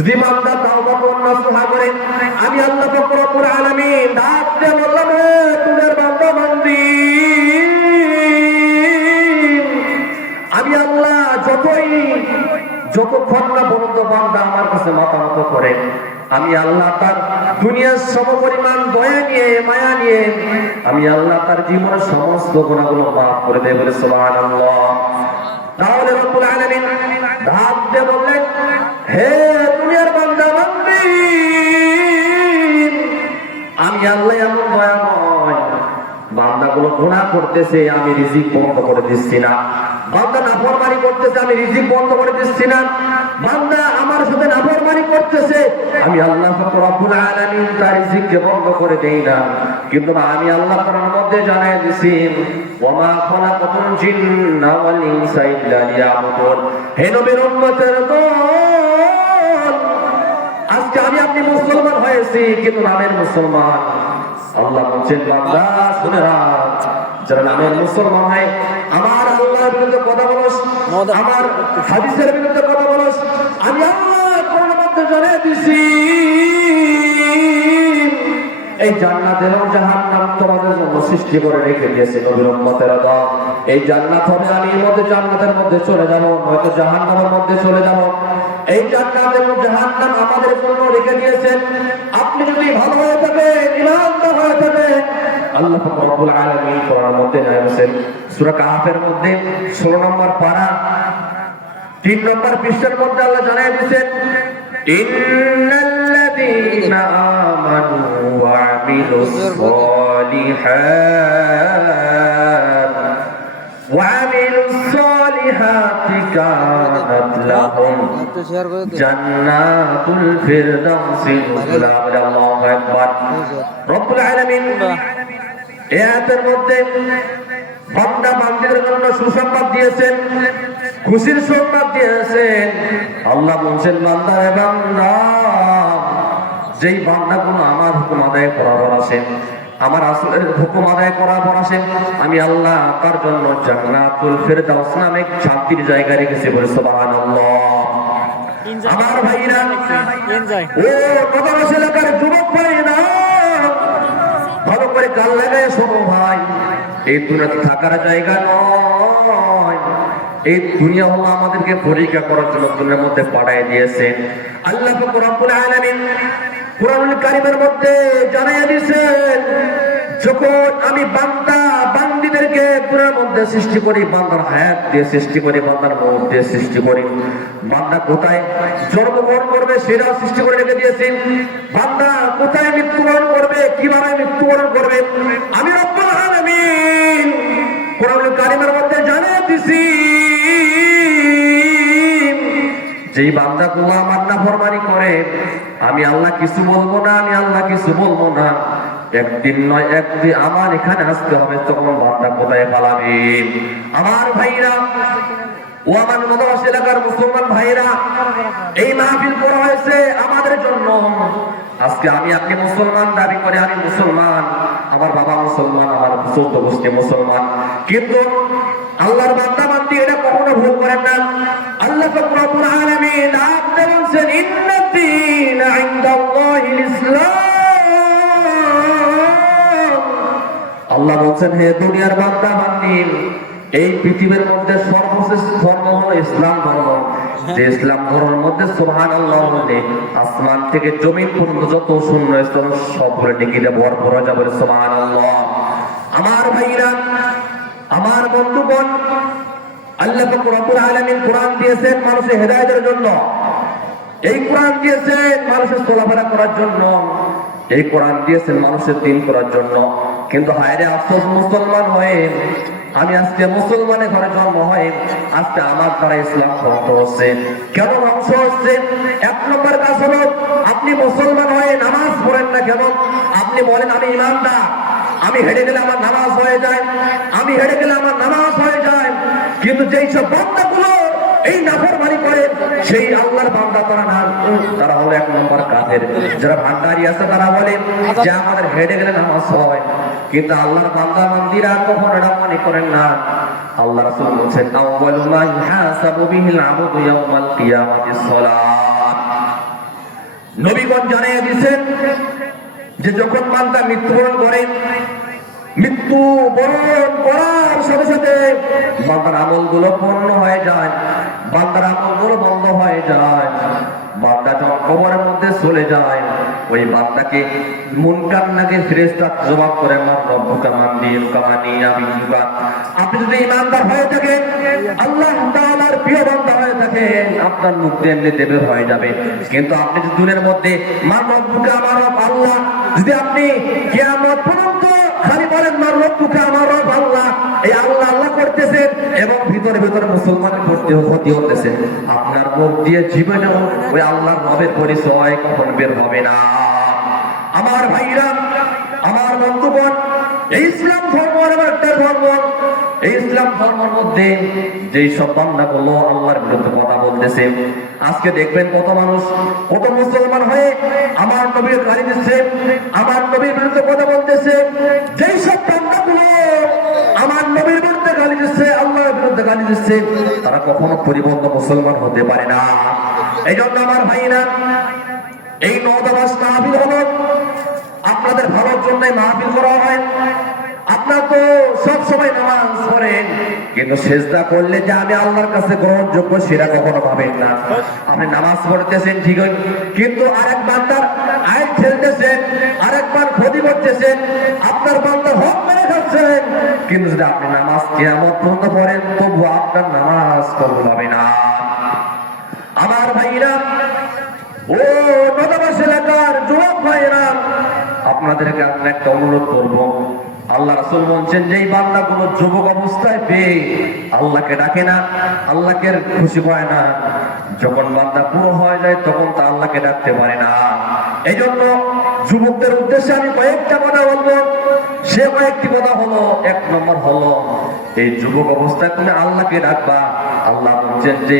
যদি বান্দা তাওবা করে নসিহত করে, আমি আল্লাহ পাক রব্বুল আলামিন ডাক দিয়ে বললাম, হে তোদের বান্দা বান্দি, আমি আল্লাহ যতক্ষণ না পর্যন্ত বান্দা আমার কাছে মাথা নত করে, আমি আল্লাহ তার দুনিয়ার সমপরিমাণ দয়া নিয়ে, মায়া নিয়ে, আমি আল্লাহ তার জীবনের সমস্ত গুনাহগুলো মাফ করে দেব। বলে সুবহানাল্লাহ। তাহলে রব্বুল আলামিন ডাক দিয়ে বললেন, হে দুনিয়ার বান্দা বান্দি, আমি আল্লাহ এমন দয়াময়, বান্দাগুলো গুনাহ করতেছে, আমি রিজিক বন্ধ করে দিচ্ছি না। বান্দা নাফরমানি করতেছে, আমি রিজিক বন্ধ করে দিচ্ছি না। বান্দা আমার সাথে নাফরমানি করতেছে, আমি আল্লাহ পাক রব্বুল আলামিন তার রিজিককে বন্ধ করে দেই না। কিন্তু আমি আল্লাহ কোরআনের মধ্যে জানাই দিছি, ওয়ামা খালাকাতুল জিন্না ওয়াল ইনসা ইল্লা লিয়াবুদুন। হে নবীর উম্মতের দল, আজকে আমি আপনি মুসলমান হয়েছি, কিন্তু নামের মুসলমান। আল্লাহ বলছেন, বান্দা শুনে রাখ, যারা নামের মুসলমান হয়, আমার আল্লাহর বিরুদ্ধে কথা বলস, আমার হাদিসের বিরুদ্ধে কথা বলস, আমি আল্লাহ কোরআনের মধ্যে জানিয়ে দিছি, এই জান্নাতের এবং জাহান্নাম তোমাদের জন্য সৃষ্টি করে রেখে দিয়েছে নবীর উম্মতেরা দল। এই জান্নাত হবে, আমি এর মধ্যে জান্নাতের মধ্যে চলে যাব, হয়তো জাহান্নামের মধ্যে চলে যাব। এই জান্নাত এবং জাহান্নাম আমাদের জন্য রেখে দিয়েছেন। আপনি যদি ভালো হয়ে থাকেন, ঈমানদার হয়ে থাকেন, আল্লাহ পাক রব্বুল আলামিন কোরআনের মধ্যে জানিয়েছেন, সূরা কাহফের মধ্যে 16 নম্বর পারা 3 নম্বর পৃষ্ঠার মধ্যে আল্লাহ জানিয়ে দিয়েছেন, ইন্নাল্লাযীনা আমানু ওয়া আমিলুস সালিহাতি কানাত লাহুম জান্নাতুল ফিরদাউসি নুজুলা। আল্লাহু আকবার। রব্বুল আলামিন এই আয়াতের মধ্যে বান্দা বান্দীদের জন্য সুসংবাদ দিয়েছেন, খুশির সংবাদ দিয়েছেন। আল্লাহ বলছেন, বান্দা রে বান্দা, যেই বান্দাগুলো আমার হুকুম আদায় করার আসেন, আমার রাসূলের হুকুম আদায় করার আসেন, আমি আল্লাহ তার জন্য জান্নাতুল ফিরদাউস নামে শান্তির জায়গা রেখেছি। বলে সুবহানাল্লাহ। আমার ভাইরা, ও কদমশ এলাকার যুবক ভাইরা, ভালো করে কান লাগায় শোনো ভাই, এই দুনিয়াতে থাকার জায়গা নয়। এই দুনিয়া হলো আমাদেরকে পরীক্ষা করার জন্য দুনিয়ার মধ্যে পাঠিয়ে দিয়েছেন। আল্লাহ পাক রব্বুল আলামিন কুরআনুল কারীমের মধ্যে জানিয়ে দিয়েছেন, যখন আমি বান্দা বান্দীদেরকে দুনিয়ার মধ্যে সৃষ্টি করি, বান্দার হায়াত দিয়ে সৃষ্টি করি, বান্দার মৌত দিয়ে সৃষ্টি করি, বান্দা কোথায় জন্মগ্রহণ করবে সেটাও সৃষ্টি করে রেখে দিয়েছেন। বান্দা কোথায় মৃত্যুবরণ করবে, কিভাবে মৃত্যুবরণ করবে, আমি রব্বুল আলামিন কুরআনুল কারীমের মধ্যে জানিয়ে দিয়েছি। যেই বান্দাগুলো আমার নাফরমানি করে, আমি আল্লাহ কিছু বলবো না, আমি আল্লাহ কিছু বলবো না। একদিন নয় একদিন আমার এখানে আসতে হবে, তখন বান্দা কোথায় পালাবে? আমার ভাইরা, ও আমার মদরসা এলাকার মুসলমান ভাইরা, এই মাহফিল করা হয়েছে আমাদের জন্য। আজকে আমি আপনি মুসলমান দাবি করে, আমি মুসলমান, আমার বাবা মুসলমান, আমার চৌদ্দ গোষ্ঠী মুসলমান, কিন্তু আল্লাহর বান্দা বান্দি এটা কখনো ভুল করেন না। আল্লাহ পাক রব্বুল আলামিন আপনি বলছেন, ইন্নাদ-দীনা ইনদাল্লাহিল ইসলাম। আল্লাহ বলছেন, হে দুনিয়ার বান্দা বান্দি, এই পৃথিবীর মধ্যে সর্বশ্রেষ্ঠ ধর্ম হলো ইসলাম ধর্ম। যে ইসলাম ধর্মের মধ্যে সুবহানাল্লাহ বলে আসমান থেকে জমিন পর্যন্ত যত শূন্য স্থান সবগুলো নেকিতে ভরপুর হয়ে যাবে। সুবহানাল্লাহ। আমার ভাইরা, আমার বন্ধুগণ, আল্লাহ পাক রব্বুল আলামিন কোরআন দিয়েছেন মানুষের হেদায়েতের জন্য। এই কোরআন দিয়েছেন মানুষের চলাফেরা করার জন্য। এই কোরআন দিয়েছেন মানুষের দিন করার জন্য। কিন্তু হায়রে আফসোস, মুসলমান হয়ে আমি আজকে মুসলমানের ঘরে জন্ম হয়ে আজকে আমার দ্বারা ইসলাম ধ্বংস হচ্ছে। কেন ধ্বংস হচ্ছে? 1 নম্বর কাজ হলো, আপনি মুসলমান হয়ে নামাজ পড়েন না কেন? আপনি বলেন আমি ইমানদার, আমি হেঁটে গেলে আমার নামাজ হয়ে যায়, আমি হেঁটে গেলে আমার নামাজ হয়ে যায়। কিন্তু যেই সব বান্দাগুলো এই নাফরমানি করে, সেই আল্লাহর বান্দা তারা না, তারা হলো 1 নম্বর কাফের। যারা ভান্ডারি আছে তারা বলে যে আমাদের হেঁটে গেলে নামাজ হয়, কিন্তু আল্লাহর বান্দা বান্দীরা কখনো এটা মনে করেন না। আল্লাহ রাসূল বলেছেন, আউয়ালু মা ইউহাসাবু বিহিল আবদু ইয়াউমাল কিয়ামাতিস সালাত। নবীগণ জানিয়ে দিয়েছেন যে যখন বান্দা মৃত্যুবরণ করে, মৃত্যু বরণ করার সাথে সাথে বান্দার আমলগুলো পূর্ণ হয়ে যায়, বান্দার আমলগুলো বন্ধ হয়ে যায়। বান্দা যখন কবরের মধ্যে চলে যায়, ওই বান্দাকে মুনকার নাকির ফেরেশতা জবাব করে, আমার রব্বুকা মান দিনুকা মানি আবিদুকা। আপনি যদি ইমানদার হয়ে থাকেন, আল্লাহ তাআলার প্রিয় বান্দা হয়ে থাকেন, আপনার মুখ দিয়ে এমনিতে বের হয়ে যাবে। কিন্তু আপনি যদি দুনিয়ার মধ্যে মান রব্বুকা আমার রব আল্লাহ, যদি আপনি কিয়ামত পর্যন্ত খালি বলেন মান রব্বুকা আমার রব আল্লাহ, এই আল্লাহ আল্লাহ করতেছেন এবং ভিতরে ভিতরে মুসলমানের ক্ষতি হতেছে, আপনার মুখ দিয়ে জীবনেও ওই আল্লাহর রবের পরিচয় কখন বের হবে না। আমার ভাইরা, আমার বন্ধুগণ, এই ইসলাম ধর্ম আমার একটা ধর্ম। এই ইসলাম ধর্মের মধ্যে যেই সব বান্দাগুলো আল্লাহর বিরুদ্ধে কথা বলতেছে, আজকে দেখবেন কত মানুষ, কত মুসলমান হয়ে আমার নবীর গালি দিচ্ছে, আমার নবীর বিরুদ্ধে কথা বলতেছে। যেই সব বান্দাগুলো আমার নবীর বিরুদ্ধে গালি দিচ্ছে, আল্লাহর বিরুদ্ধে গালি দিচ্ছে, তারা কখনো পরিপূর্ণ মুসলমান হতে পারে না। এই জন্য আমার ভাইরা, এই 9 মাস মাহফিল হলো আপনাদের ভালোর জন্য মাহফিল করা হয়। আপনার তো সব সময় নামাজ পড়েন, কিন্তু সেজদা করলে যে আমি আল্লাহর কাছে গ্রহণযোগ্য সেটা কখনো ভাবেন না। আপনি নামাজ পড়তেছেন ঠিকই, কিন্তু আরেক বান্দার আইন খেলতেছেন, আরেকবার ক্ষতি করতেছেন, আপনার বান্দার হক মেরে খাচ্ছেন। কিন্তু যদি আপনি নামাজ কিয়ামত পর্যন্ত পড়েন, তবু আপনার নামাজ কবুল হবে না। আমার ভাইরা, ও নদবাস এলাকার যুবক ভাইরা, আপনাদেরকে আমি একটা অনুরোধ করব। আল্লাহ রাসূল বলছেন, যেই বান্দাগুলো যুবক অবস্থায় পেয়ে আল্লাহকে ডাকে না, আল্লাহকে খুশি পায় না, যখন বান্দা বুড়ো হয়ে যায় তখন তা আল্লাহকে ডাকতে পারে না। এই জন্য যুবকদের উদ্দেশ্যে আমি কয়েকটা কথা বলবো। সে কয়েকটি কথা হলো, 1 নম্বর হলো, এই যুবক অবস্থায় তুমি আল্লাহকে ডাকবা। আল্লাহ বলছেন যে